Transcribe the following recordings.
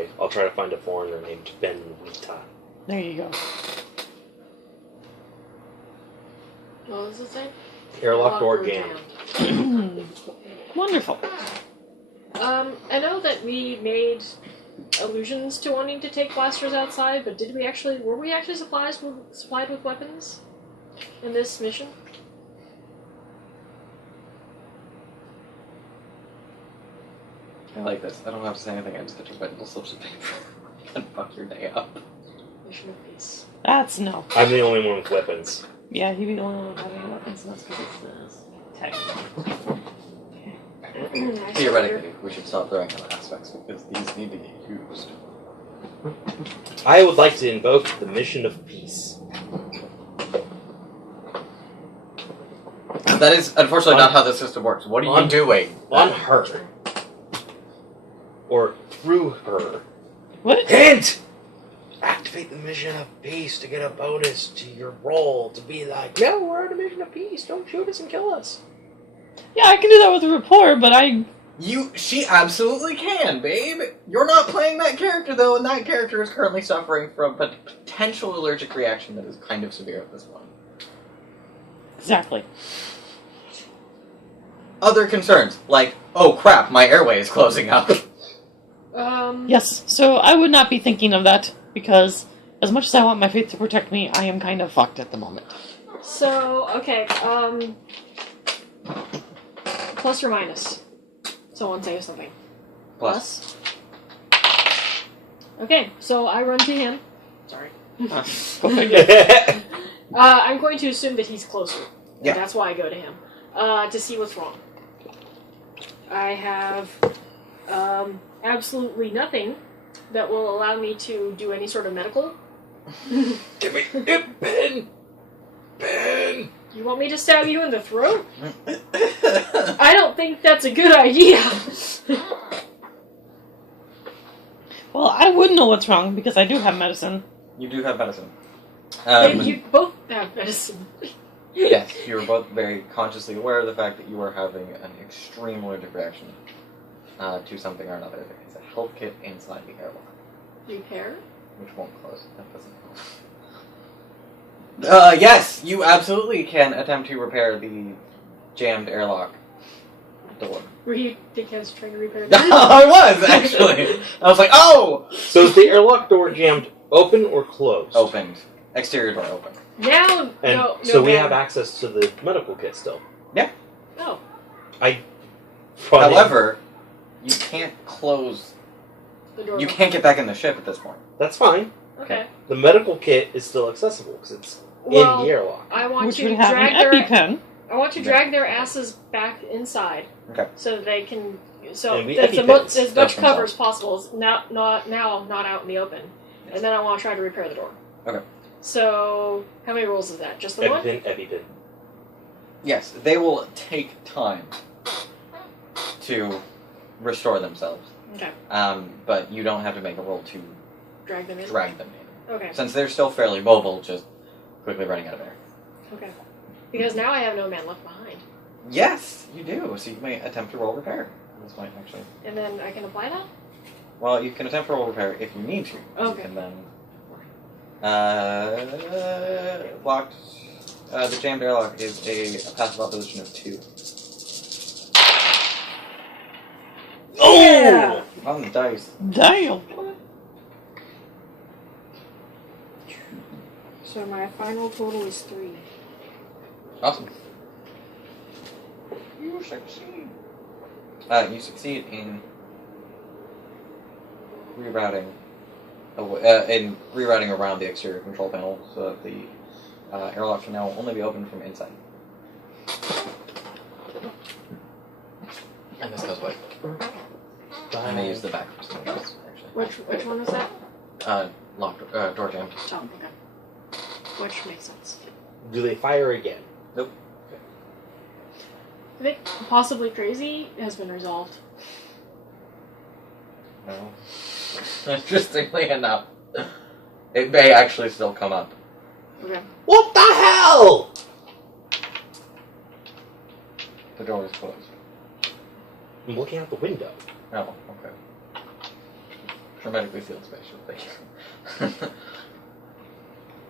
Sorry, I'll try to find a foreigner named Ben Rita. There you go. What was it say? Airlock door jammed. Wonderful. I know that we made allusions to wanting to take blasters outside, but were we actually supplied with weapons in this mission? I like this. I don't have to say anything. I just get your bundle slips of paper and fuck your day up. Mission of peace. That's no. I'm the only one with weapons. Yeah, he'd be the only one having weapons, and that's because it's tech. Theoretically, we should stop throwing out aspects because these need to get used. I would like to invoke the mission of peace. That is unfortunately not how the system works. What are you doing? On her. Or through her. What? Hint! Activate the mission of peace to get a bonus to your roll to be like, no, we're on a mission of peace. Don't shoot us and kill us. Yeah, I can do that with a rapport, but She absolutely can, babe. You're not playing that character though, and that character is currently suffering from a potential allergic reaction that is kind of severe at this point. Exactly. Other concerns, like, oh crap, my airway is closing up. Yes, so I would not be thinking of that, because as much as I want my faith to protect me, I am kind of fucked at the moment. So, okay, plus or minus? Someone say something. Plus. Okay, so I run to him. Sorry. Yeah. I'm going to assume that he's closer. Yeah. That's why I go to him. To see what's wrong. I have absolutely nothing that will allow me to do any sort of medical. Give me Ben! Ben! You want me to stab you in the throat? I don't think that's a good idea. Well, I would know what's wrong, because I do have medicine. You do have medicine. You both have medicine. Yes, you are both very consciously aware of the fact that you are having an extreme allergic reaction to something or another. There is a health kit inside the airlock. Repair? Which won't close. That doesn't help. Yes, you absolutely can attempt to repair the jammed airlock door. Were you think I was trying to repair that? I was, actually. I was like, oh! So is the airlock door jammed open or closed? Opened. Exterior door open. Now, And no, so we man. have access to the medical kit still. Oh. However, you can't close... The door. You can't get back in the ship at this point. That's fine. Okay. The medical kit is still accessible because it's Well, in the airlock. I want Which to would have drag an their. EpiPen. I want to drag their asses back inside. Okay. So that they can. So And we that's EpiPens. as much That's cover as possible. Is not out in the open. And then I want to try to repair the door. Okay. So how many rolls is that? Just the one? EpiPen. Yes, they will take time to restore themselves. Okay. But you don't have to make a roll to Drag them in. drag them in. Okay. Since they're still fairly mobile, just quickly running out of air. Okay. Because now I have no man left behind. Yes, you do. So you may attempt to roll repair at this point, actually. And then I can apply that? Well, you can attempt to roll repair if you need to. Okay. And then... locked... the jammed airlock is a passive opposition of 2. Yeah! On the dice. Damn. So my final total is 3. Awesome. You succeed. You succeed in rerouting around the exterior control panel so that the airlock can now only be opened from inside. And this goes away. And they use the back actually. Which one was that? Locked door jammed. Oh, okay. Which makes sense. Do they fire again? Nope. I think possibly crazy has been resolved. No. Interestingly enough, it may actually still come up. Okay. What the hell? The door is closed. I'm looking out the window. Oh, okay. Hermetically sealed spaceship.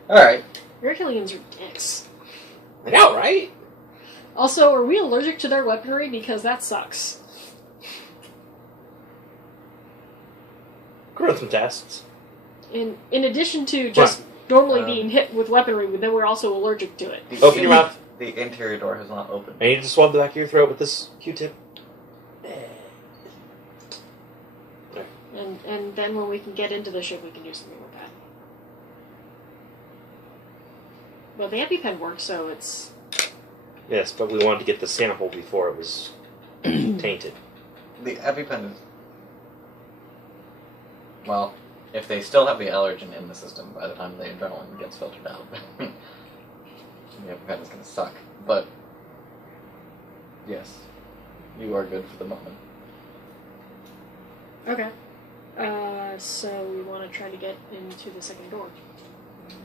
Alright. Herculeans are dicks. I know, right? Also, are we allergic to their weaponry? Because that sucks. Could run some tests. In addition to just normally being hit with weaponry, then we're also allergic to it. Open your mouth. The interior door has not opened. I need to swab the back of your throat with this Q-tip. And then when we can get into the ship, we can do something with that. Well, the EpiPen works, so it's... Yes, but we wanted to get the sample before it was tainted. The EpiPen is... Well, if they still have the allergen in the system by the time the adrenaline gets filtered out, the EpiPen is going to suck. But, yes, you are good for the moment. Okay. So we want to try to get into the second door.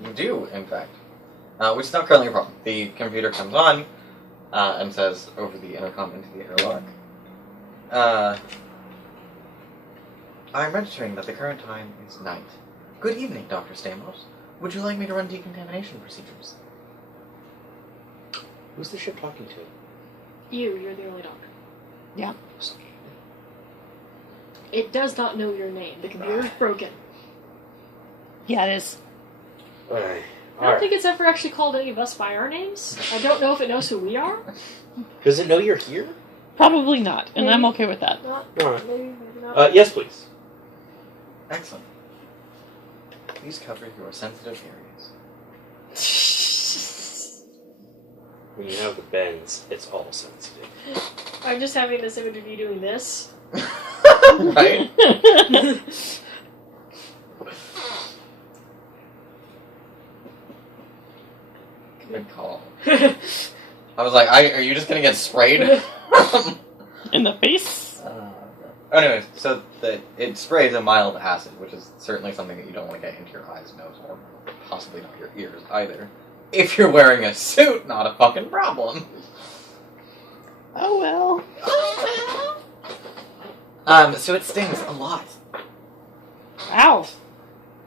You do, in fact. Which is not currently a problem. The computer comes on and says over the intercom into the airlock, I'm registering that the current time is night. Good evening, Dr. Stamos. Would you like me to run decontamination procedures? Who's the ship talking to? You're the only doctor. Yeah. It does not know your name. The computer's broken. Yeah, it is. Alright. I don't think it's ever actually called any of us by our names. I don't know if it knows who we are. Does it know you're here? Probably not, and I'm okay with that. Not, Alright. maybe not. Yes, please. Excellent. Please cover your sensitive areas. When you have the bends, it's all sensitive. I'm just having this image of you doing this. Right? Good call. I was like, are you just gonna get sprayed? In the face? Anyways, so it sprays a mild acid, which is certainly something that you don't want to get into your eyes, nose, or possibly not your ears either. If you're wearing a suit, not a fucking problem. Oh well. So it stings a lot. Ow.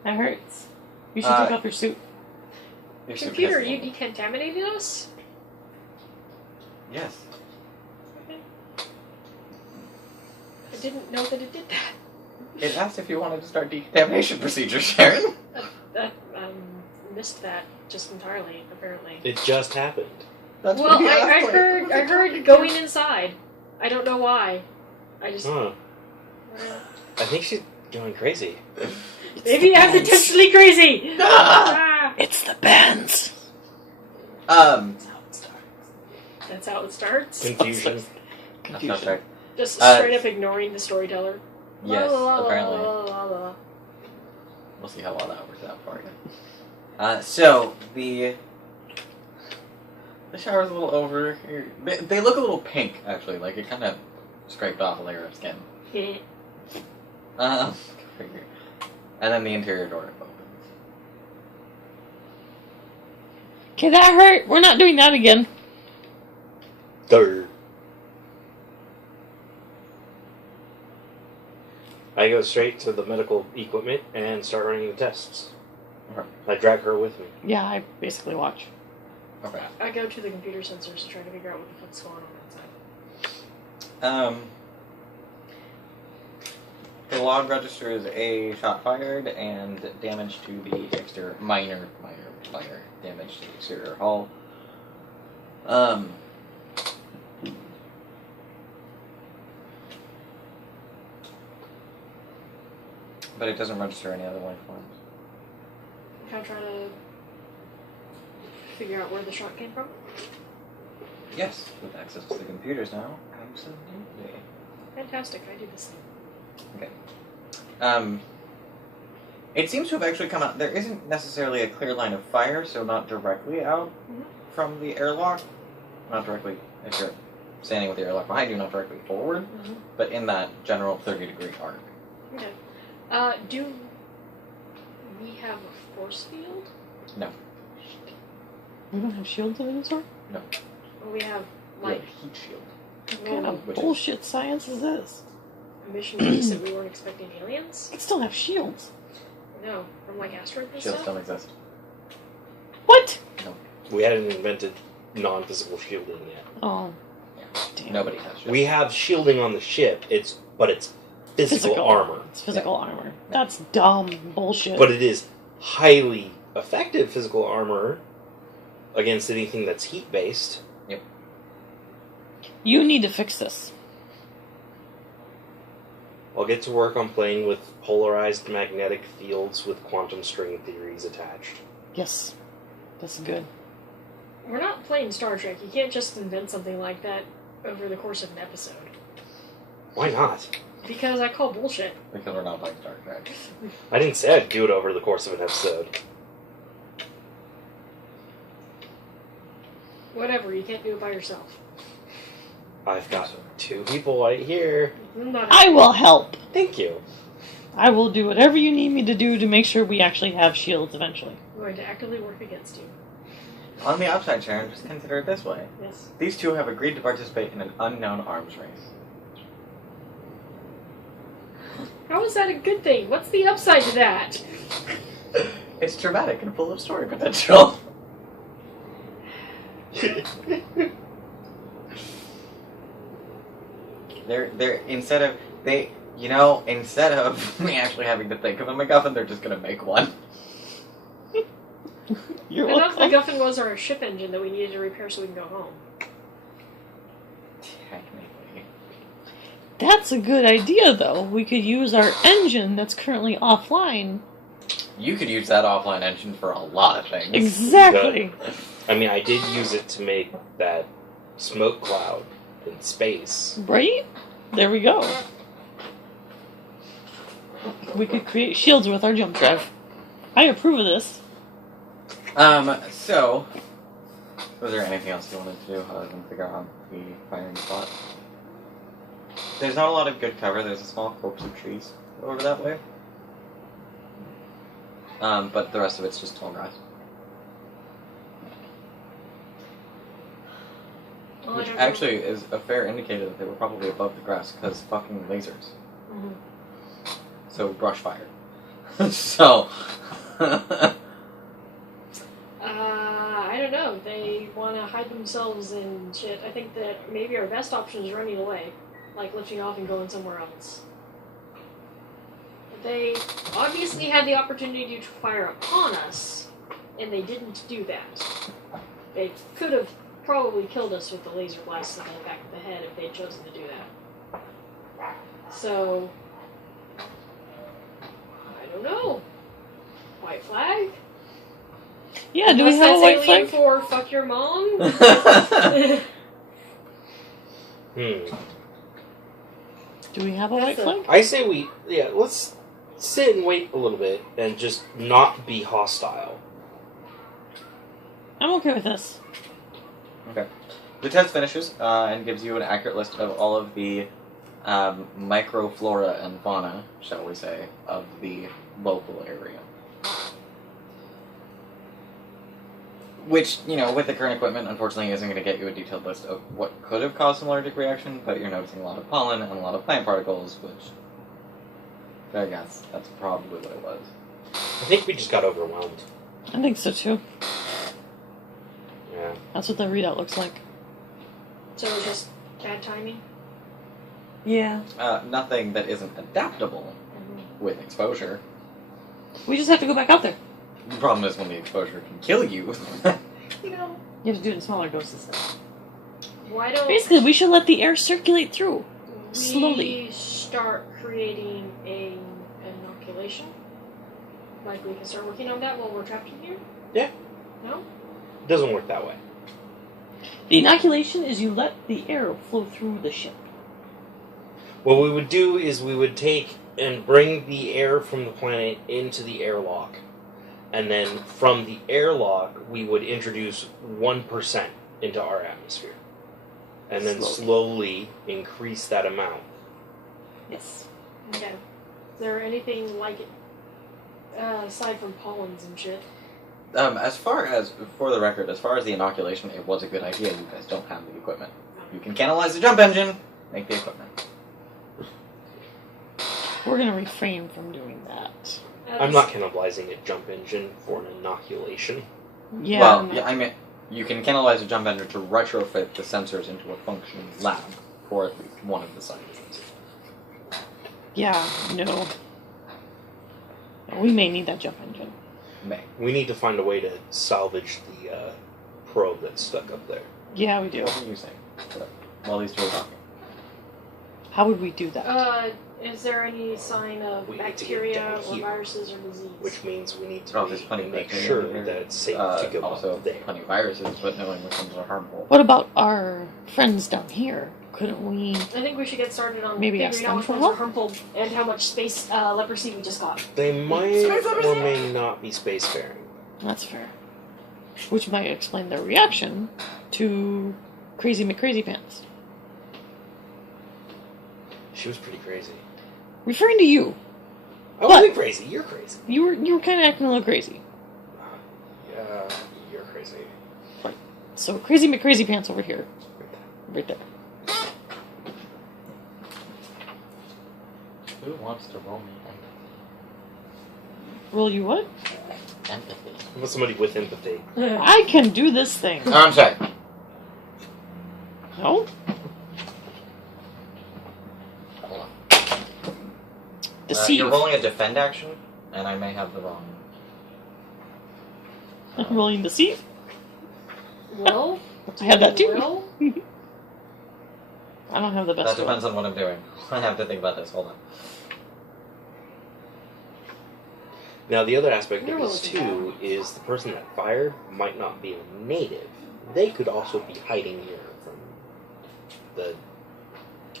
That hurts. You should take off your suit. Your suit Computer, has- you decontaminated us? Yes. I didn't know that it did that. It asked if you wanted to start decontamination procedures, Sharon. Missed that just entirely, apparently. It just happened. That's Well, what he I asked for. heard going inside. I don't know why. I just... Huh. I think she's going crazy. Maybe I'm potentially crazy! Ah! It's the bands. That's how it starts? Confusion. That's not right. Just straight up ignoring the storyteller. Yes, La, la, la, apparently. la, la, la. We'll see how well that works out for you. So the shower's a little over here. They look a little pink, actually. Like it kind of scraped off a layer of skin. Go figure. And then the interior door opens. Okay, that hurt. We're not doing that again. Durr. I go straight to the medical equipment and start running the tests. Okay. I drag her with me. Yeah, I basically watch. Okay. I go to the computer sensors to try to figure out what the fuck's going on inside. The log registers a shot fired and damage to the exterior, minor damage to the exterior hull. But it doesn't register any other life forms. Can I try to figure out where the shot came from? Yes, with access to the computers now. Absolutely. Fantastic, I do the same. Okay. It seems to have actually come out. There isn't necessarily a clear line of fire, so not directly out from the airlock. Not directly, if you're standing with the airlock behind you, not directly forward, but in that general 30-degree arc. Okay. Do we have a force field? No. We don't have shields in this one? No. Or we have You have light? a heat shield. What kind of Which is- bullshit science is this? mission piece that we weren't expecting aliens? It still have shields. No, from like asteroids and Shields stuff. don't exist. What? We hadn't invented non-physical shielding yet. Oh. Damn. Nobody has shields. We have shielding on the ship. It's physical armor. It's physical armor. That's dumb bullshit. But it is highly effective physical armor against anything that's heat-based. You need to fix this. I'll get to work on playing with polarized magnetic fields with quantum string theories attached. Yes. That's good. We're not playing Star Trek. You can't just invent something like that over the course of an episode. Why not? Because I call bullshit. Because we're not playing Star Trek. I didn't say I'd do it over the course of an episode. Whatever, you can't do it by yourself. I've got 2 people right here. I'm not I will help. Thank you. I will do whatever you need me to do to make sure we actually have shields eventually. I'm going to actively work against you. On the upside, Sharon, just consider it this way. Yes. These two have agreed to participate in an unknown arms race. How is that a good thing? What's the upside to that? It's dramatic and full of story potential. Instead of me actually having to think of a MacGuffin, they're just gonna make one. You're I thought the welcome. MacGuffin was our ship engine that we needed to repair so we can go home. Technically. That's a good idea, though. We could use our engine that's currently offline. You could use that offline engine for a lot of things. Exactly. I mean, I did use it to make that smoke cloud in space. Right? There we go. We could create shields with our jump drive. I approve of this. So, was there anything else you wanted to do other than figure out the firing spot? There's not a lot of good cover. There's a small copse of trees over that way. But the rest of it's just tall grass. Well, Which I don't know. actually is a fair indicator that they were probably above the grass, because fucking lasers. Mhm. So, brush fire. So... I don't know. They want to hide themselves in shit. I think that maybe our best option is running away. Like lifting off and going somewhere else. They obviously had the opportunity to fire upon us, and they didn't do that. They could have probably killed us with the laser blast in the back of the head if they'd chosen to do that. So, I don't know. White flag? Yeah, do we Unless have a that's white alien flag? for fuck your mom? Do we have a white That's flag? I say let's sit and wait a little bit and just not be hostile. I'm okay with this. Okay. The test finishes and gives you an accurate list of all of the microflora and fauna, shall we say, of the local area. Which, with the current equipment, unfortunately isn't going to get you a detailed list of what could have caused an allergic reaction, but you're noticing a lot of pollen and a lot of plant particles, which, I guess, that's probably what it was. I think we just got overwhelmed. I think so too. Yeah. That's what the readout looks like. So it's just bad timing? Yeah. Nothing that isn't adaptable with exposure. We just have to go back out there. The problem is when the exposure can kill you. You have to do it in smaller doses. Why don't Basically, we should let the air circulate through. we slowly. start creating an inoculation? Like we can start working on that while we're trapped in here? Yeah. No? It doesn't work that way. The inoculation is you let the air flow through the ship. What we would do is we would take and bring the air from the planet into the airlock. And then from the airlock, we would introduce 1% into our atmosphere. And then slowly increase that amount. Yes. Okay. Is there anything like it, aside from pollens and shit? As far as, for the record, as far as the inoculation, it was a good idea. You guys don't have the equipment. You can canalize the jump engine, make the equipment. We're going to refrain from doing that. I'm not cannibalizing a jump engine for an inoculation. Yeah. Well, yeah, I mean, you can canalize a jump engine to retrofit the sensors into a functioning lab for at least one of the scientists. Yeah, no. We may need that jump engine. May. We need to find a way to salvage the probe that's stuck up there. Yeah, we do. What are you saying? While these two are talking. How would we do that? Is there any sign of We need to get bacteria down or here. viruses or disease? Which means we need to There's plenty of make bacteria sure in here. that it's safe to go also up there. plenty of viruses, but knowing which ones are harmful. What about our friends down here? Couldn't we... I think we should get started on Maybe ask figuring out them which for ones are help? harmful and how much space leprosy we just got. They might Space or leprosy? may not be spacefaring. That's fair. Which might explain their reaction to Crazy McCrazy Pants. She was pretty crazy. Referring to you. I What? wasn't crazy. You're crazy. You were kind of acting a little crazy. Yeah, you're crazy. So Crazy McCrazy Pants over here. Right there. Who wants to roll me Roll you what? empathy? How about somebody with empathy? I can do this thing. Oh, I'm sorry. No? Hold on. Deceive. You're rolling a defend action, and I may have the wrong. Rolling deceive? Will? I had that too. Will? I don't have the best That depends on what I'm doing. I have to think about this. Hold on. Now, the other aspect You're of this, welcome. too, is the person that fired might not be a native. They could also be hiding here from the...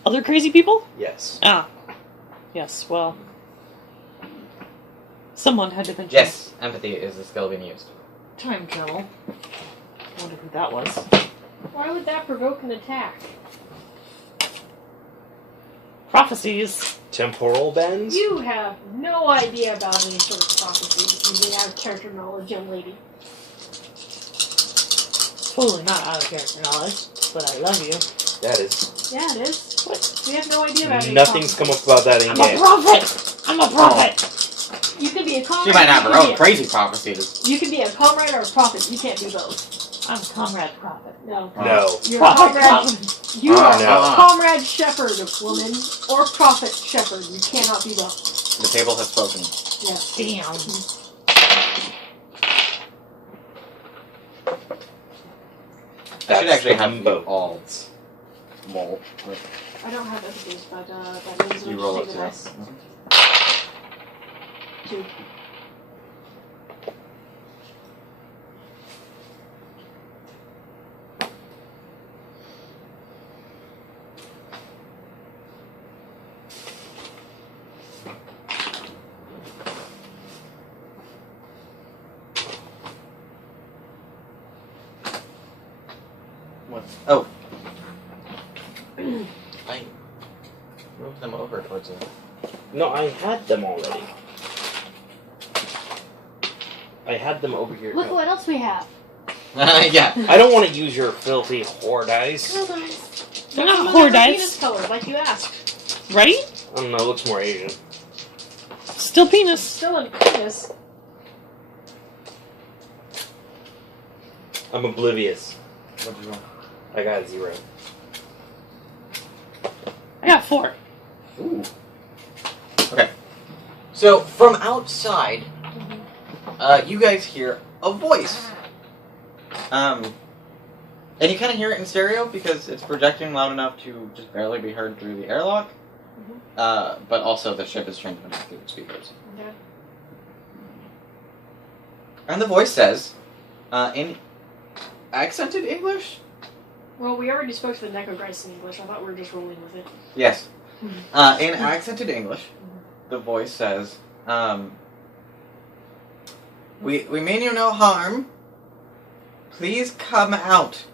Other crazy people? Yes. Ah. Yes, well. Someone had to mention. Yes, empathy is a skill being used. Time travel. I wonder who that was. Why would that provoke an attack? Prophecies. Temporal bends? You have no idea about any sort of prophecies. You may have character knowledge, young lady. Totally not out of character knowledge, but I love you. That is. Yeah, it is. What? We have no idea about any Nothing's come up about that in I'm a game. prophet! I'm a prophet! You could be a comrade. She might have you her could own be crazy prophecies. You can be a comrade or a prophet. You can't do both. I'm a comrade prophet. No. No. You're a Prophet, comrade. prophet. You are no. a comrade shepherd, woman, or prophet shepherd. You cannot be both. The table has spoken. Yes. Damn. I should actually the have you boat. all roll. I don't have entities, but that means You I'll roll just it, take the sir. dice. 2. What? Oh. I moved them over towards you. No, I had them already. I had them over here. Look what else we have. Yeah. I don't want to use your filthy whore dice. No dice. They're not Some of whore them are dice. penis color, like you asked. Right? I don't know, it looks more Asian. Still penis. Still in penis. I'm oblivious. What did you roll? I got 0. I got 4. Ooh. Okay. So, from outside, you guys hear a voice. And you kind of hear it in stereo because it's projecting loud enough to just barely be heard through the airlock. But also the ship is trained enough through the speakers. Okay. And the voice says, in accented English? Well, we already spoke to the Necrogrice in English. I thought we were just rolling with it. Yes. In accented English, the voice says, we mean you no harm. Please come out.